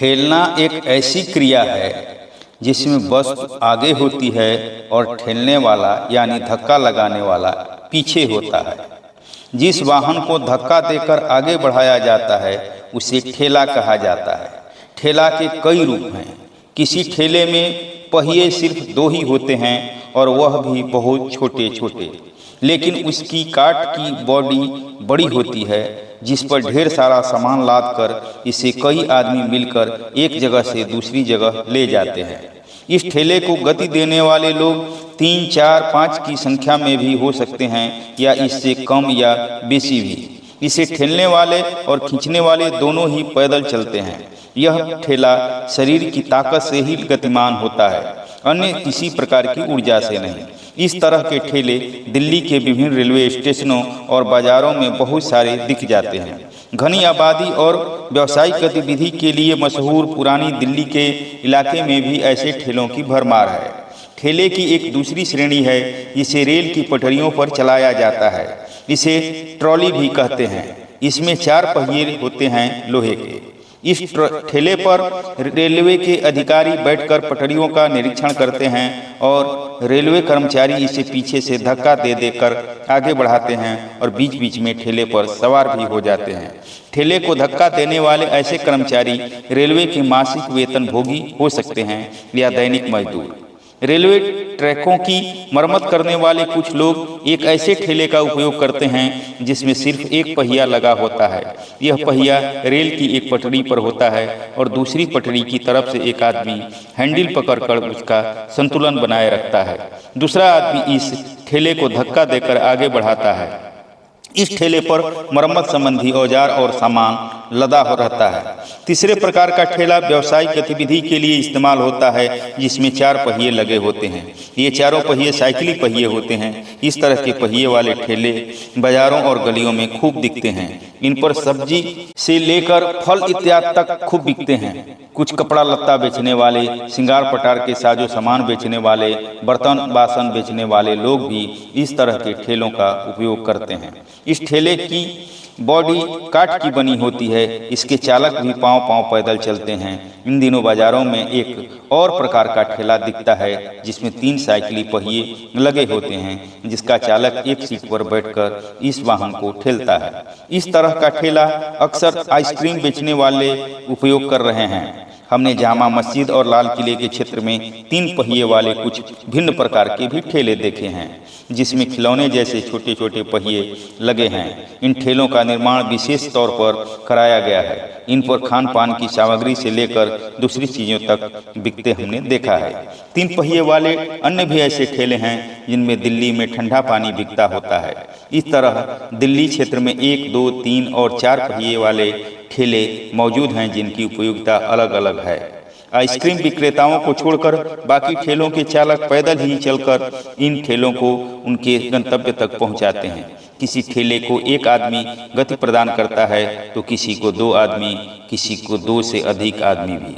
ठेलना एक ऐसी क्रिया है जिसमें वस्तु आगे होती है और ठेलने वाला यानी धक्का लगाने वाला पीछे होता है। जिस वाहन को धक्का देकर आगे बढ़ाया जाता है उसे ठेला कहा जाता है। ठेला के कई रूप हैं। किसी ठेले में पहिए सिर्फ 2 ही होते हैं और वह भी बहुत छोटे छोटे, लेकिन उसकी काठ की बॉडी बड़ी होती है जिस पर ढेर सारा सामान लाद कर इसे कई आदमी मिलकर एक जगह से दूसरी जगह ले जाते हैं। इस ठेले को गति देने वाले लोग 3, 4, 5 की संख्या में भी हो सकते हैं या इससे कम या बेसी भी। इसे ठेलने वाले और खींचने वाले दोनों ही पैदल चलते हैं। यह ठेला शरीर की ताकत से ही गतिमान होता है, अन्य किसी प्रकार की ऊर्जा से नहीं। इस तरह के ठेले दिल्ली के विभिन्न रेलवे स्टेशनों और बाजारों में बहुत सारे दिख जाते हैं। घनी आबादी और व्यावसायिक गतिविधि के लिए मशहूर पुरानी दिल्ली के इलाके में भी ऐसे ठेलों की भरमार है। ठेले की एक दूसरी श्रेणी है जिसे रेल की पटरियों पर चलाया जाता है। इसे ट्रॉली भी कहते हैं। इसमें 4 पहिए होते हैं लोहे के। इस ठेले पर रेलवे के अधिकारी बैठकर पटरियों का निरीक्षण करते हैं और रेलवे कर्मचारी इसे पीछे से धक्का दे देकर आगे बढ़ाते हैं और बीच बीच में ठेले पर सवार भी हो जाते हैं। ठेले को धक्का देने वाले ऐसे कर्मचारी रेलवे के मासिक वेतनभोगी हो सकते हैं या दैनिक मजदूर। रेलवे ट्रैकों की मरम्मत करने वाले कुछ लोग एक ऐसे ठेले का उपयोग करते हैं जिसमें सिर्फ एक पहिया लगा होता है। यह पहिया रेल की एक पटरी पर होता है और दूसरी पटरी की तरफ से एक आदमी हैंडल पकड़कर उसका संतुलन बनाए रखता है। दूसरा आदमी इस ठेले को धक्का देकर आगे बढ़ाता है। इस ठेले पर मरम्मत संबंधी औजार और सामान लदा हो रहता है। तीसरे प्रकार का ठेला व्यावसायिक गतिविधि के लिए इस्तेमाल होता है जिसमें 4 पहिए लगे होते हैं। ये चारों पहिए साइकिली पहिए होते हैं। इस तरह के पहिए वाले ठेले बाजारों और गलियों में खूब दिखते हैं। इन पर सब्जी से लेकर फल इत्यादि तक खूब बिकते हैं। कुछ कपड़ा लत्ता बेचने वाले, श्रृंगार पटार के साजो सामान बेचने वाले, बर्तन बासन बेचने वाले लोग भी इस तरह के ठेलों का उपयोग करते हैं। इस ठेले की बॉडी काठ की बनी होती है। इसके चालक भी पांव पैदल चलते हैं। इन दिनों बाजारों में एक और प्रकार का ठेला दिखता है जिसमें 3 साइकिली पहिए लगे होते हैं जिसका चालक एक सीट पर बैठकर इस वाहन को ठेलता है। इस तरह का ठेला अक्सर आइसक्रीम बेचने वाले उपयोग कर रहे हैं। हमने जामा मस्जिद और लाल किले के क्षेत्र में 3 पहिए वाले कुछ भिन्न प्रकार के भी ठेले देखे हैं जिसमें खिलौने जैसे छोटे छोटे पहिए लगे हैं। इन ठेलों का निर्माण विशेष तौर पर कराया गया है। इन पर खान पान की सामग्री से लेकर दूसरी चीज़ों तक बिकते हमने देखा है। 3 पहिए वाले अन्य भी ऐसे ठेले हैं जिनमें दिल्ली में ठंडा पानी बिकता होता है। इस तरह दिल्ली क्षेत्र में 1, 2, 3 और 4 पहिए वाले ठेले मौजूद हैं जिनकी उपयोगिता अलग अलग है। आइसक्रीम विक्रेताओं को छोड़कर बाकी ठेलों के चालक पैदल ही चलकर इन ठेलों को उनके गंतव्य तक पहुंचाते हैं। किसी ठेले को एक आदमी गति प्रदान करता है तो किसी को 2 आदमी, किसी को 2 से अधिक आदमी भी।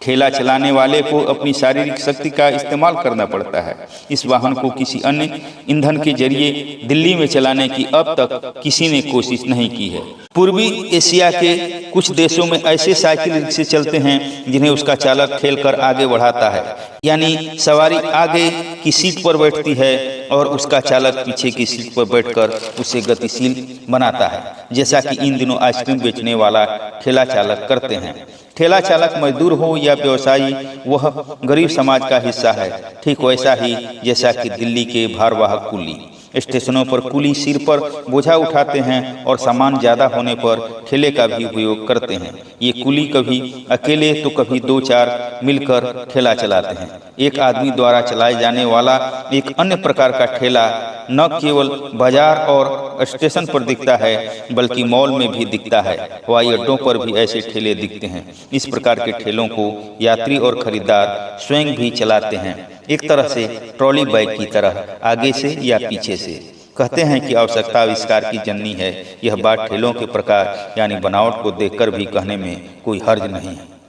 ठेला चलाने वाले को अपनी शारीरिक शक्ति का इस्तेमाल करना पड़ता है। इस वाहन को किसी अन्य ईंधन के जरिए दिल्ली में चलाने की अब तक किसी ने कोशिश नहीं की है। पूर्वी एशिया के कुछ देशों में ऐसे साइकिल रिक्शे चलते हैं जिन्हें उसका चालक ठेलकर आगे बढ़ाता है, यानी सवारी आगे की सीट पर बैठती है और उसका चालक पीछे की सीट पर बैठकर उसे गतिशील बनाता है, जैसा कि इन दिनों आइसक्रीम बेचने वाला ठेला चालक करते हैं। ठेला चालक मजदूर हो या व्यवसायी, वह गरीब समाज का हिस्सा है। ठीक वैसा ही जैसा कि दिल्ली के भारवाहक कुली। स्टेशनों पर कुली सिर पर बोझा उठाते हैं और सामान ज़्यादा होने पर ठेले का भी उपयोग करते हैं। ये कुली कभी अकेले तो कभी 2-4 मिलकर ठेला चलाते हैं। एक आदमी द्वारा चलाए जाने वाला एक अन्य प्रकार का ठेला न केवल बाजार और स्टेशन पर दिखता है बल्कि मॉल में भी दिखता है। हवाई अड्डों पर भी ऐसे ठेले दिखते हैं। इस प्रकार के ठेलों को यात्री और खरीदार स्वयं भी चलाते हैं, एक तरह से ट्रॉली बैग की तरह, आगे से या पीछे से। कहते हैं कि आवश्यकता आविष्कार की जननी है। यह बात ठेलों के प्रकार यानी बनावट को देखकर भी कहने में कोई हर्ज नहीं है।